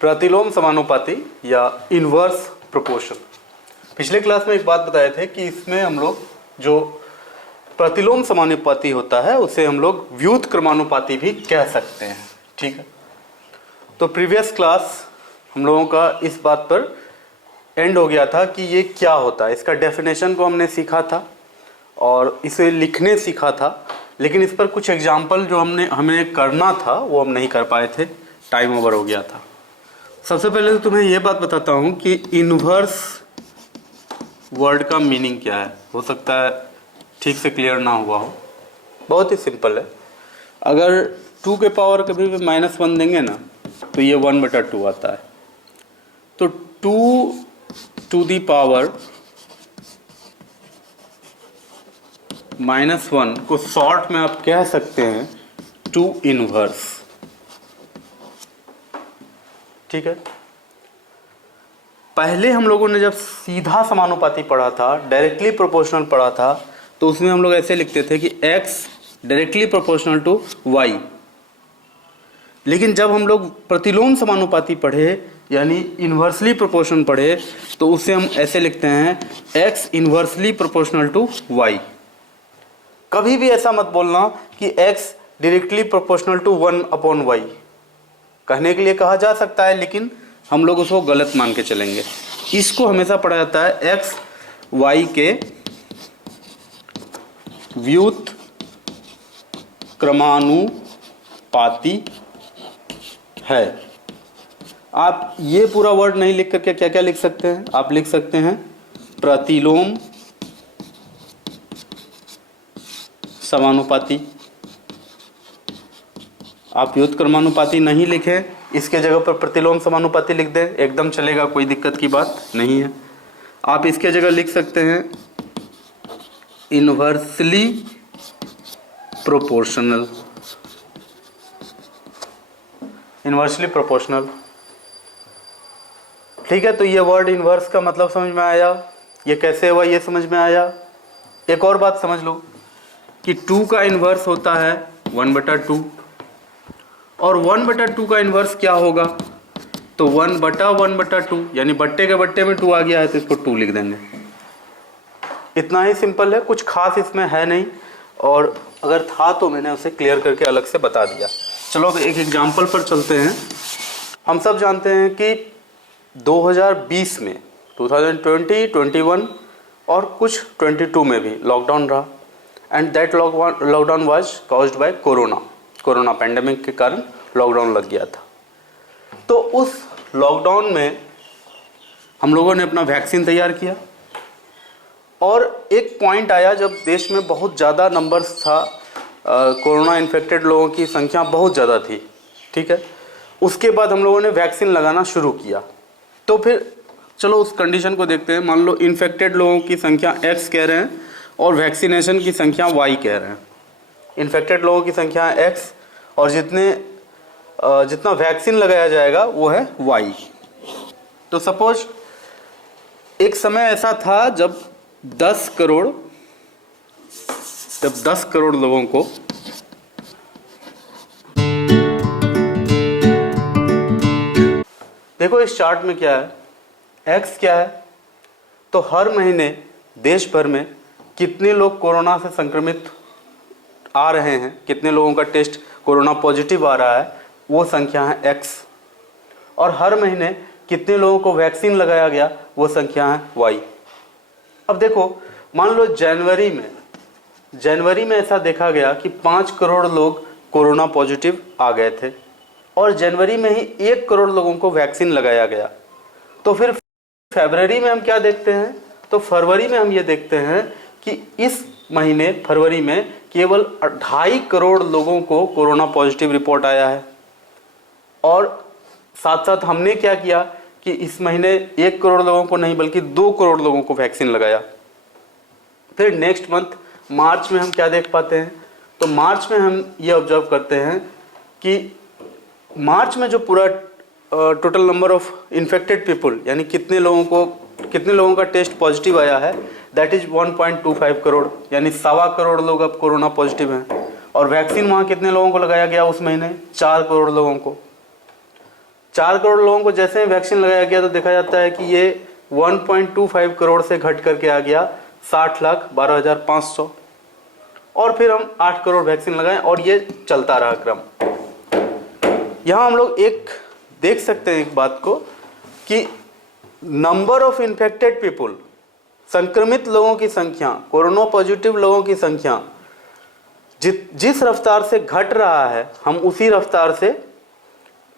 प्रतिलोम समानुपाती या इन्वर्स प्रोपोर्शन। पिछले क्लास में एक बात बताए थे कि इसमें हम लोग जो प्रतिलोम समानुपाती होता है उसे हम लोग व्युत्क्रमानुपाती भी कह सकते हैं। ठीक है, तो प्रीवियस क्लास हम लोगों का इस बात पर एंड हो गया था कि ये क्या होता है। इसका डेफिनेशन को हमने सीखा था और इसे लिखने सीखा था, लेकिन इस पर कुछ एग्जाम्पल जो हमें करना था वो हम नहीं कर पाए थे, टाइम ओवर हो गया था। सबसे पहले तो तुम्हें ये बात बताता हूँ कि इन्वर्स वर्ड का मीनिंग क्या है। हो सकता है ठीक से क्लियर ना हुआ हो। बहुत ही सिंपल है। अगर 2 के पावर कभी भी -1 देंगे ना तो ये 1/2 आता है। तो 2 टू दी पावर -1 को शॉर्ट में आप कह सकते हैं 2 इनवर्स। ठीक है, पहले हम लोगों ने जब सीधा समानुपाती पढ़ा था, डायरेक्टली प्रोपोर्शनल पढ़ा था, तो उसमें हम लोग ऐसे लिखते थे कि x directly proportional to y। लेकिन जब हम लोग प्रतिलोम समानुपाती पढ़े यानी इन्वर्सली प्रोपोर्शनल पढ़े तो उसे हम ऐसे लिखते हैं x inversely proportional to y। कभी भी ऐसा मत बोलना कि x directly proportional to 1/y। कहने के लिए कहा जा सकता है, लेकिन हम लोग उसको गलत मान के चलेंगे। इसको हमेशा पढ़ा जाता है x y के व्युत्क्रमानुपाती है। आप ये पूरा वर्ड नहीं लिख करके क्या क्या लिख सकते हैं? आप लिख सकते हैं प्रतिलोम समानुपाती। आप व्युत्क्रमानुपाती नहीं लिखें, इसके जगह पर प्रतिलोम समानुपाती लिख दें, एकदम चलेगा, कोई दिक्कत की बात नहीं है। आप इसके जगह लिख सकते हैं इन्वर्सली प्रोपोर्शनल। इन्वर्सली प्रोपोर्शनल, ठीक है। तो ये वर्ड इन्वर्स का मतलब समझ में आया, ये कैसे हुआ ये समझ में आया। एक और बात समझ लो कि 2 का इन्वर्स होता है 1/2 और 1/2 का इन्वर्स क्या होगा? तो 1/1/2 यानी बट्टे के बट्टे में 2 आ गया है तो इसको 2 लिख देंगे। इतना ही सिंपल है, कुछ खास इसमें है नहीं, और अगर था तो मैंने उसे क्लियर करके अलग से बता दिया। चलो अब एक एग्जाम्पल पर चलते हैं। हम सब जानते हैं कि 2020 में 2020, 21 और कुछ 22 में भी लॉकडाउन रहा, and that lockdown was caused by corona pandemic के कारण लॉकडाउन लग गया था। तो उस लॉकडाउन में हम लोगों ने अपना वैक्सीन तैयार किया और एक पॉइंट आया जब देश में बहुत ज़्यादा नंबर्स था, कोरोना इन्फेक्टेड लोगों की संख्या बहुत ज़्यादा थी। ठीक है, उसके बाद हम लोगों ने वैक्सीन लगाना शुरू किया। तो फिर चलो उस कंडीशन को देखते हैं। मान लो इन्फेक्टेड लोगों की संख्या x कह रहे हैं और वैक्सीनेशन की संख्या y कह रहे हैं। इन्फेक्टेड लोगों की संख्या है x और जितना वैक्सीन लगाया जाएगा वो है y। तो सपोज एक समय ऐसा था जब 10 करोड़ लोगों को देखो इस चार्ट में क्या है, x क्या है, तो हर महीने देश भर में कितने लोग कोरोना से संक्रमित आ रहे हैं, कितने लोगों का टेस्ट कोरोना पॉजिटिव आ रहा है, वो संख्या है x। और हर महीने कितने लोगों को वैक्सीन लगाया गया, वो संख्या है y। अब देखो मान लो जनवरी में ऐसा देखा गया कि 5 करोड़ लोग कोरोना पॉजिटिव आ गए थे और जनवरी में ही 1 करोड़ लोगों को वैक्सीन लगाया गया। तो फिर फरवरी में हम क्या देखते हैं? तो फरवरी में हम ये देखते हैं कि इस महीने फरवरी में केवल 2.5 करोड़ लोगों को कोरोना पॉजिटिव रिपोर्ट आया है। और साथ साथ हमने क्या किया कि इस महीने 1 करोड़ लोगों को नहीं बल्कि 2 करोड़ लोगों को वैक्सीन लगाया। फिर नेक्स्ट मंथ मार्च में हम क्या देख पाते हैं? तो मार्च में हम ये ऑब्जर्व करते हैं कि मार्च में जो पूरा total number of infected people यानी कितने लोगों का टेस्ट पॉजिटिव आया है, दैट इज 1.25 करोड़, यानी 1.25 करोड़ लोग अब कोरोना पॉजिटिव हैं। और वैक्सीन वहाँ कितने लोगों को लगाया गया उस महीने? 4 करोड़ लोगों को। 4 करोड़ लोगों को जैसे ही वैक्सीन लगाया गया तो देखा जाता है कि ये 1.25 करोड़ से घट करके आ गया 60,12,500, और फिर हम 8 करोड़ वैक्सीन लगाएं और ये चलता रहा क्रम। यहाँ हम लोग एक देख सकते हैं एक बात को कि नंबर ऑफ इन्फेक्टेड पीपुल, संक्रमित लोगों की संख्या, कोरोना पॉजिटिव लोगों की संख्या जिस रफ्तार से घट रहा है, हम उसी रफ्तार से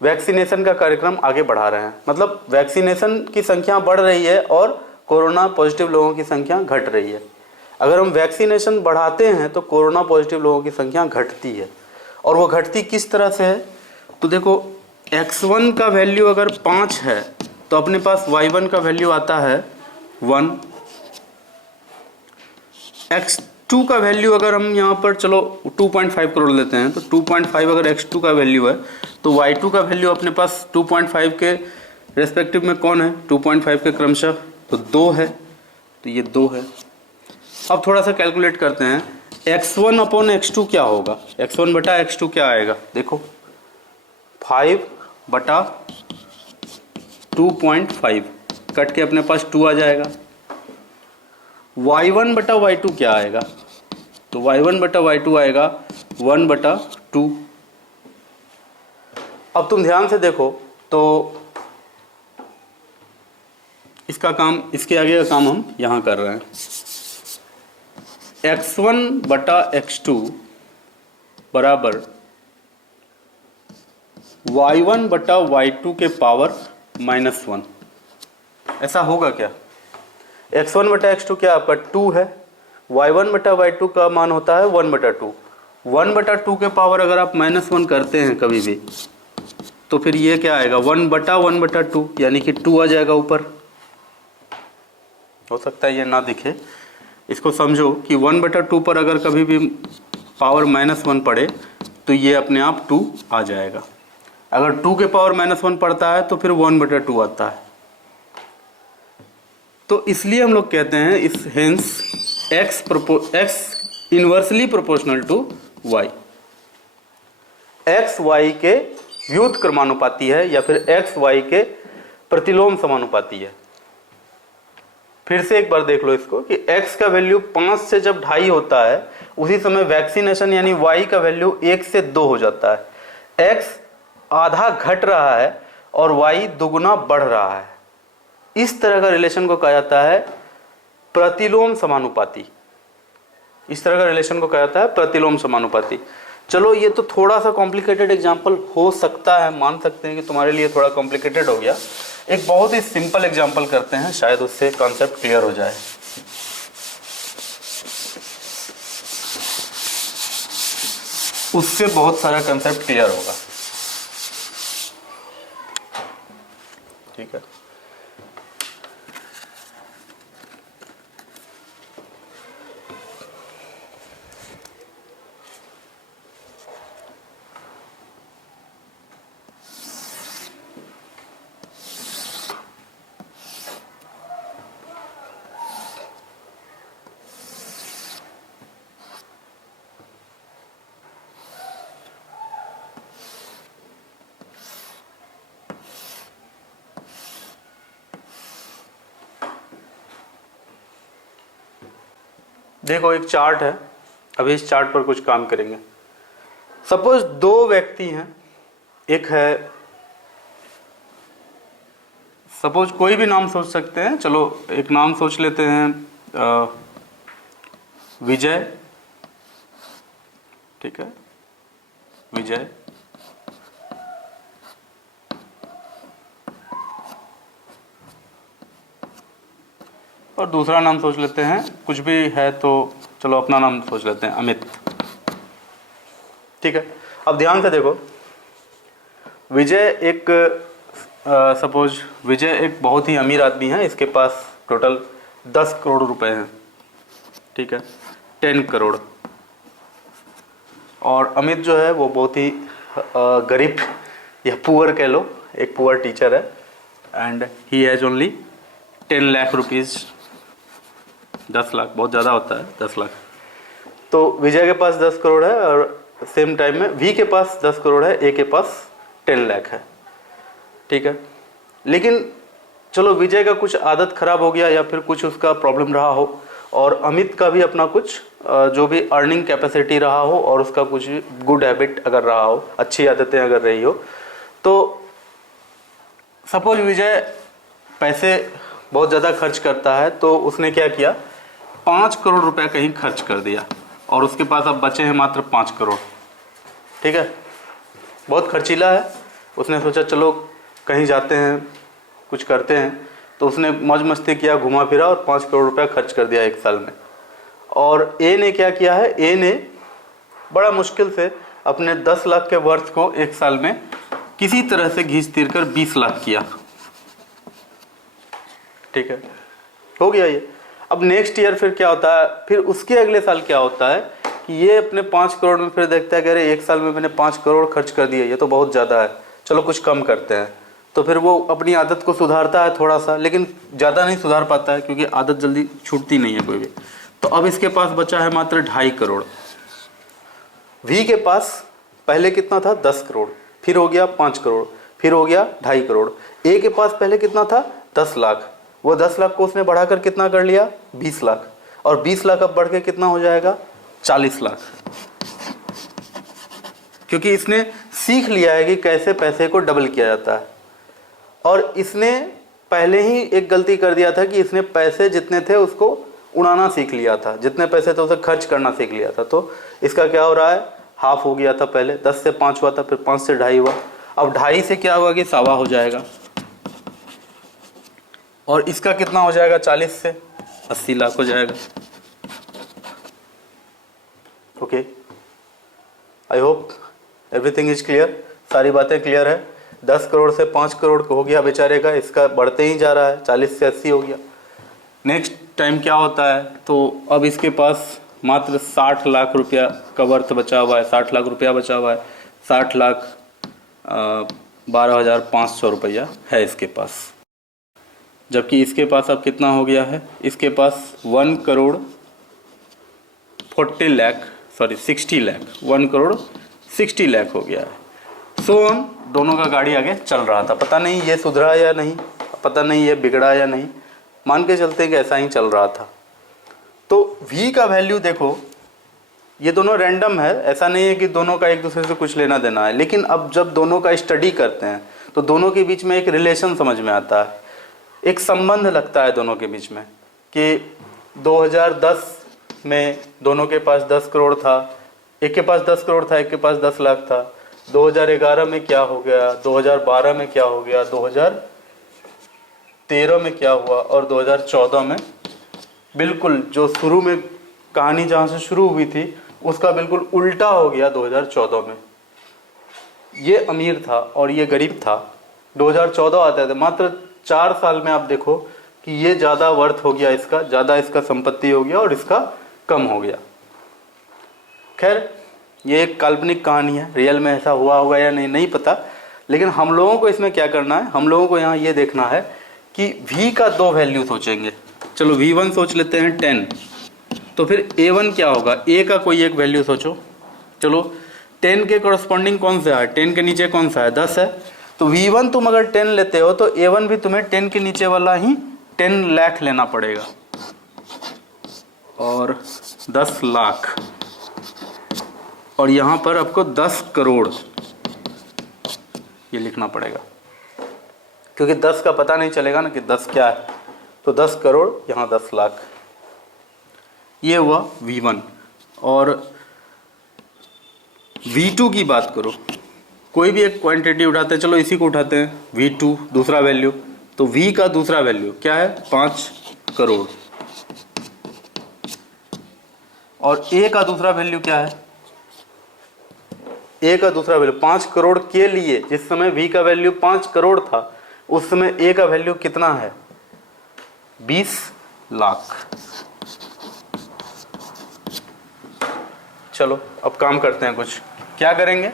वैक्सीनेशन का कार्यक्रम आगे बढ़ा रहे हैं। मतलब वैक्सीनेशन की संख्या बढ़ रही है और कोरोना पॉजिटिव लोगों की संख्या घट रही है। अगर हम वैक्सीनेशन बढ़ाते हैं तो कोरोना पॉजिटिव लोगों की संख्या घटती है। और वो घटती किस तरह से है, तो देखो x1 का वैल्यू अगर 5 है तो अपने पास y1 का वैल्यू आता है 1, x2 का वैल्यू अगर हम यहाँ पर चलो 2.5 करोड़ लेते हैं तो 2.5 अगर x2 का वैल्यू है तो y2 का वैल्यू अपने पास 2.5 के रेस्पेक्टिव में कौन है, 2.5 के क्रमशः तो 2 है, तो ये 2 है। अब थोड़ा सा कैलकुलेट करते हैं, x1 अपॉन x2 क्या होगा, x1 बटा x2 क्या आएगा, देखो 5 बटा 2.5 कट के अपने पास 2 आ जाएगा। y1 बटा y2 क्या आएगा, तो y1 बटा y2 आएगा 1 बटा 2। अब तुम ध्यान से देखो तो इसका काम, इसके आगे का काम हम यहाँ कर रहे हैं। x1 बटा x2 बराबर y1 बटा y2 के पावर -1, ऐसा होगा क्या। x1 बटा x2 क्या आपका 2 है, y1 बटा y2 का मान होता है 1 बटा 2। 1 बटा 2 के पावर अगर आप -1 करते हैं कभी भी तो फिर ये क्या आएगा 1 बटा 2, यानी कि 2 आ जाएगा ऊपर। हो सकता है ये ना दिखे, इसको समझो कि 1 बटा 2 पर अगर कभी भी पावर -1 पड़े तो ये अपने आप 2 आ जाएगा। अगर 2 के पावर -1 पड़ता है तो फिर 1 बटा 2 आता है। तो इसलिए हम लोग कहते हैं इस hence x inversely proportional to y, x y के व्युत क्रमानुपाती है या फिर x y के प्रतिलोम समानुपाती है। फिर से एक बार देख लो इसको कि x का वैल्यू 5 से जब 2.5 होता है उसी समय वैक्सीनेशन यानी y का वैल्यू 1 से 2 हो जाता है। x आधा घट रहा है और y दुगुना बढ़ रहा है। इस तरह का रिलेशन को कहा जाता है प्रतिलोम समानुपाती। इस तरह का रिलेशन को कहा जाता है प्रतिलोम समानुपाती। चलो ये तो थोड़ा सा कॉम्प्लिकेटेड एग्जांपल हो सकता है, मान सकते हैं कि तुम्हारे लिए थोड़ा कॉम्प्लिकेटेड हो गया। एक बहुत ही सिंपल एग्जांपल करते हैं, शायद उससे कॉन्सेप्ट क्लियर हो जाए। उससे बहुत सारा कॉन्सेप्ट क्लियर होगा, ठीक है। देखो एक चार्ट है, अभी इस चार्ट पर कुछ काम करेंगे। सपोज 2 व्यक्ति हैं, एक है, सपोज कोई भी नाम सोच सकते हैं, चलो एक नाम सोच लेते हैं विजय, ठीक है, विजय। और दूसरा नाम सोच लेते हैं, कुछ भी है तो चलो अपना नाम सोच लेते हैं अमित, ठीक है। अब ध्यान से देखो, विजय एक सपोज विजय एक बहुत ही अमीर आदमी है, इसके पास टोटल 10 करोड़ रुपए हैं, ठीक है, 10 करोड़। और अमित जो है वो बहुत ही गरीब या पुअर कह लो, एक पुअर टीचर है and he has only 10 lakh rupees. 10 lakh बहुत ज़्यादा होता है, 10 लाख। तो विजय के पास 10 करोड़ है और सेम टाइम में वी के पास 10 करोड़ है, ए के पास 10 लाख है। ठीक है। लेकिन चलो विजय का कुछ आदत खराब हो गया या फिर कुछ उसका प्रॉब्लम रहा हो, और अमित का भी अपना कुछ जो भी अर्निंग कैपेसिटी रहा हो और उसका कुछ गुड हैबिट अगर रहा हो, अच्छी आदतें अगर रही हो, तो सपोज विजय पैसे बहुत ज़्यादा खर्च करता है, तो उसने क्या किया, 5 करोड़ रुपए कहीं खर्च कर दिया और उसके पास अब बचे हैं मात्र 5 करोड़। ठीक है, बहुत खर्चीला है। उसने सोचा चलो कहीं जाते हैं, कुछ करते हैं, तो उसने मौज मस्ती किया, घुमा फिरा और 5 करोड़ रुपया खर्च कर दिया एक साल में। और ए ने क्या किया है, ए ने बड़ा मुश्किल से अपने 10 लाख के वर्थ को एक साल में किसी तरह से घींच तीर कर 20 लाख किया। ठीक है, हो गया ये। अब नेक्स्ट ईयर फिर क्या होता है, फिर उसके अगले साल क्या होता है कि ये अपने 5 करोड़ में फिर देखता है कि अरे एक साल में मैंने 5 करोड़ खर्च कर दिए, ये तो बहुत ज़्यादा है, चलो कुछ कम करते हैं। तो फिर वो अपनी आदत को सुधारता है थोड़ा सा, लेकिन ज़्यादा नहीं सुधार पाता है क्योंकि आदत जल्दी छूटती नहीं है कोई भी। तो अब इसके पास बचा है मात्र 2.5 करोड़। वी के पास पहले कितना था, 10 करोड़, फिर हो गया 5 करोड़, फिर हो गया 2.5 करोड़। ए के पास पहले कितना था, 10 लाख। वो 10 लाख को उसने बढ़ाकर कितना कर लिया, 20 लाख। और 20 लाख अब बढ़ के कितना हो जाएगा, 40 लाख। क्योंकि इसने सीख लिया है कि कैसे पैसे को डबल किया जाता है। और इसने पहले ही एक गलती कर दिया था कि इसने पैसे जितने थे उसको उड़ाना सीख लिया था, जितने पैसे थे उसे खर्च करना सीख लिया था। तो इसका क्या हो रहा है, हाफ हो गया था पहले, 10 से 5 हुआ था, फिर 5 से 2.5 हुआ। अब 2.5 से क्या हुआ कि 1.25 हो जाएगा, और इसका कितना हो जाएगा, 40 से 80 लाख हो जाएगा। Okay, I hope everything is clear, सारी बातें क्लियर है। 10 करोड़ से 5 करोड़ हो गया बेचारे का, इसका बढ़ते ही जा रहा है, 40 से 80 हो गया। नेक्स्ट टाइम क्या होता है, तो अब इसके पास मात्र 60 लाख रुपया का वर्थ बचा हुआ है, 60 लाख रुपया बचा हुआ है, 60 लाख 12,500 रुपया है इसके पास। जबकि इसके पास अब कितना हो गया है, इसके पास 1 करोड़ 40 लाख, सॉरी 60 लाख, 1 करोड़ 60 लाख हो गया है। सो हम दोनों का गाड़ी आगे चल रहा था, पता नहीं ये सुधरा या नहीं, पता नहीं ये बिगड़ा या नहीं, मान के चलते कि ऐसा ही चल रहा था। तो v का वैल्यू देखो, ये दोनों रैंडम है, ऐसा नहीं है कि दोनों का एक दूसरे से कुछ लेना देना है। लेकिन अब जब दोनों का स्टडी करते हैं तो दोनों के बीच में एक रिलेशन समझ में आता है, एक संबंध लगता है दोनों के बीच में कि 2010 में दोनों के पास 10 करोड़ था, एक के पास 10 करोड़ था, एक के पास 10 लाख था। 2011 में क्या हो गया, 2012 में क्या हो गया, 2013 में क्या हुआ, और 2014 में बिल्कुल जो शुरू में कहानी जहाँ से शुरू हुई थी उसका बिल्कुल उल्टा हो गया 2014 में। ये अमीर था और ये गरीब था। 2014 आते थे, मात्र 4 साल में आप देखो कि ये ज़्यादा वर्थ हो गया इसका, ज़्यादा इसका संपत्ति हो गया और इसका कम हो गया। खैर ये एक काल्पनिक कहानी है, रियल में ऐसा हुआ होगा या नहीं नहीं पता, लेकिन हम लोगों को इसमें क्या करना है, हम लोगों को यहाँ ये देखना है कि v का 2 वैल्यू सोचेंगे। चलो v1 सोच लेते हैं 10, तो फिर a1 क्या होगा, a का कोई एक वैल्यू सोचो। चलो 10 के कॉरस्पॉन्डिंग कौन सा है, 10 के नीचे कौन सा है, 10 है। तो v1 तुम अगर 10 लेते हो तो a1 भी तुम्हें 10 के नीचे वाला ही 10 लाख लेना पड़ेगा, और 10 लाख, और यहाँ पर आपको 10 करोड़ ये लिखना पड़ेगा, क्योंकि 10 का पता नहीं चलेगा ना कि 10 क्या है। तो 10 करोड़, यहाँ 10 लाख, ये हुआ v1। और v2 की बात करो, कोई भी एक क्वांटिटी उठाते हैं, चलो इसी को उठाते हैं, v2 दूसरा वैल्यू। तो v का दूसरा वैल्यू क्या है, 5 करोड़, और a का दूसरा वैल्यू क्या है, a का दूसरा वैल्यू 5 करोड़ के लिए, जिस समय v का वैल्यू 5 करोड़ था उस समय a का वैल्यू कितना है, 20 लाख। चलो अब काम करते हैं, कुछ क्या करेंगे।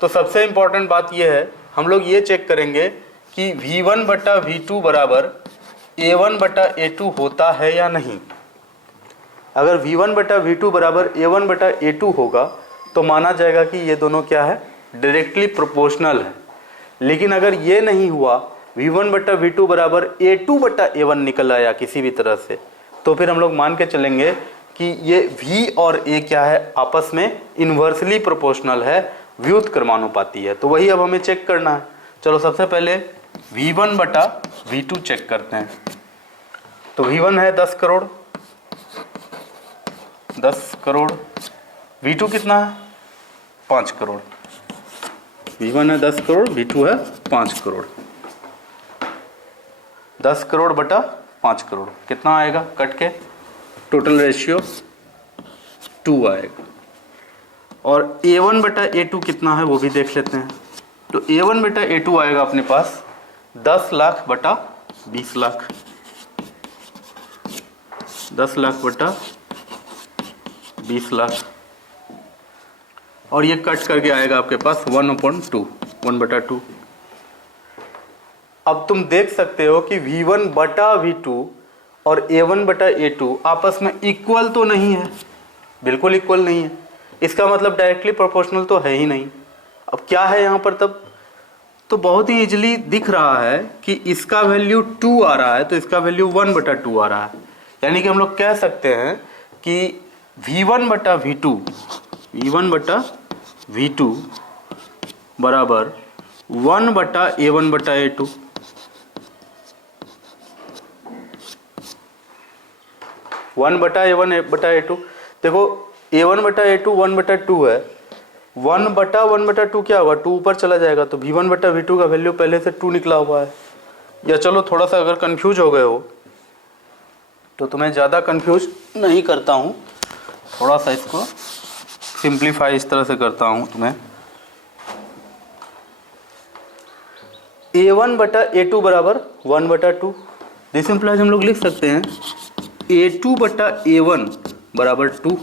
तो सबसे इंपॉर्टेंट बात यह है, हम लोग ये चेक करेंगे कि v1 बटा v2 बराबर a1 बटा a2 होता है या नहीं। अगर v1 बटा v2 बराबर a1 बटा a2 होगा तो माना जाएगा कि ये दोनों क्या है, डायरेक्टली प्रोपोर्शनल है। लेकिन अगर ये नहीं हुआ, V1 बटा V2 बराबर A2 बटा A1 निकल आया किसी भी तरह से, तो फिर हम लोग मान के चलेंगे कि ये V और A क्या है, आपस में इन्वर्सली प्रोपोर्शनल है, व्युत क्रमानुपाती है। तो वही अब हमें चेक करना है। चलो सबसे पहले V1 बटा V2 चेक करते हैं। तो V1 है 10 करोड़, 10 करोड़, V2 कितना है 5 करोड़। V1 है 10 करोड़, V2 है 5 करोड़। 10 करोड़ बटा 5 करोड़ कितना आएगा, कट के टोटल रेशियो 2 आएगा। और A1 बटा A2 कितना है वो भी देख लेते हैं। तो A1 बटा A2 आएगा अपने पास 10 लाख बटा 20 लाख, 10 लाख बटा 20 लाख, और ये कट करके आएगा आपके पास 1/2, 1/2। अब तुम देख सकते हो कि V1 बटा V2 और A1 बटा A2 आपस में इक्वल तो नहीं है, बिल्कुल इक्वल नहीं है। इसका मतलब डायरेक्टली प्रोपोर्शनल तो है ही नहीं। अब क्या है यहाँ पर तब, तो बहुत ही इजीली दिख रहा है कि इसका वैल्यू 2 आ रहा है तो इसका वैल्यू 1/2 आ रहा है। यानी कि हम लोग कह सकते हैं कि V1 बटा V2, V1 बटा V2 बराबर 1 बटा A1 बटा A2। 1 बटा A1 बटा A2। देखो A1 बटा A2 1/2 है, 1/1/2 क्या होगा, 2 ऊपर चला जाएगा, तो V1 बटा V2 का वैल्यू पहले से 2 निकला हुआ है। या चलो थोड़ा सा अगर कंफ्यूज हो गए हो तो तुम्हें ज़्यादा कंफ्यूज नहीं करता हूँ, थोड़ा सा इसको सिंप्लीफाई इस तरह से करता हूँ तुम्हें। A1 बटा A2 बराबर 1/2। दिस इंप्लाइज हम लोग लिख सकते हैं A2 बटा A1 बराबर 2।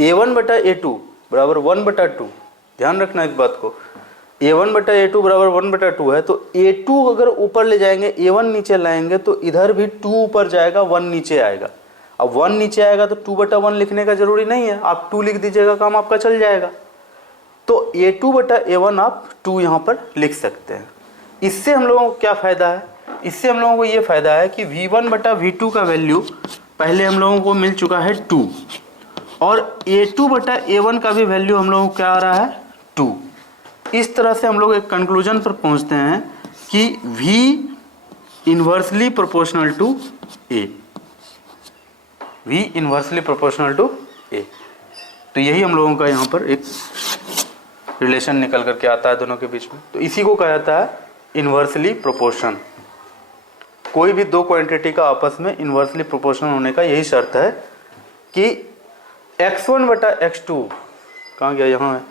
A1 बटा A2 बराबर 1/2। ध्यान रखना इस बात को, A1 बटा A2 बराबर 1/2 है, तो A2 अगर ऊपर ले जाएंगे, A1 नीचे लाएंगे तो इधर भी 2 ऊपर जाएगा, 1 नीचे आएगा। अब 1 नीचे आएगा तो 2/1 लिखने का जरूरी नहीं है, आप 2 लिख दीजिएगा, काम आपका चल जाएगा। तो A2 बटा A1 आप 2 यहाँ पर लिख सकते हैं। इससे हम लोगों को क्या फ़ायदा है, इससे हम लोगों को ये फ़ायदा है कि V1 बटा V2 का वैल्यू पहले हम लोगों को मिल चुका है 2, और A2 बटा A1 का भी वैल्यू हम लोगों को क्या आ रहा है 2। इस तरह से हम लोग एक कंक्लूजन पर पहुंचते हैं कि V inversely proportional to A, V inversely proportional to A। तो यही हम लोगों का यहाँ पर एक रिलेशन निकल करके आता है दोनों के बीच में। तो इसी को कहा जाता है इन्वर्सली प्रोपोर्शन। कोई भी दो क्वांटिटी का आपस में इन्वर्सली प्रोपोर्शन होने का यही शर्त है कि x1 बटा x2 कहाँ गया, यहाँ है,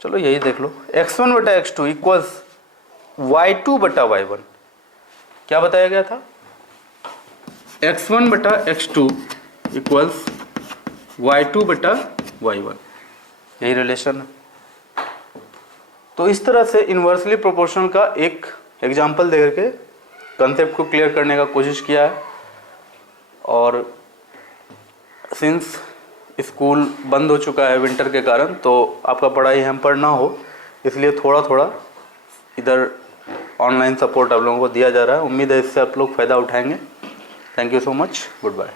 चलो यही देख लो, x1 बटा x2 इक्वल्स y2 बटा y1। क्या बताया गया था, x1 बटा x2 इक्वल्स y2 बटा y1, यही रिलेशन है। तो इस तरह से इन्वर्सली प्रोपोर्शनल का एक एग्जाम्पल दे करके कंसेप्ट को क्लियर करने का कोशिश किया है। और सिंस स्कूल बंद हो चुका है विंटर के कारण, तो आपका पढ़ाई हैम्पर ना हो इसलिए थोड़ा थोड़ा इधर ऑनलाइन सपोर्ट आप लोगों को दिया जा रहा है। उम्मीद है इससे आप लोग फ़ायदा उठाएंगे। Thank you so much, good bye.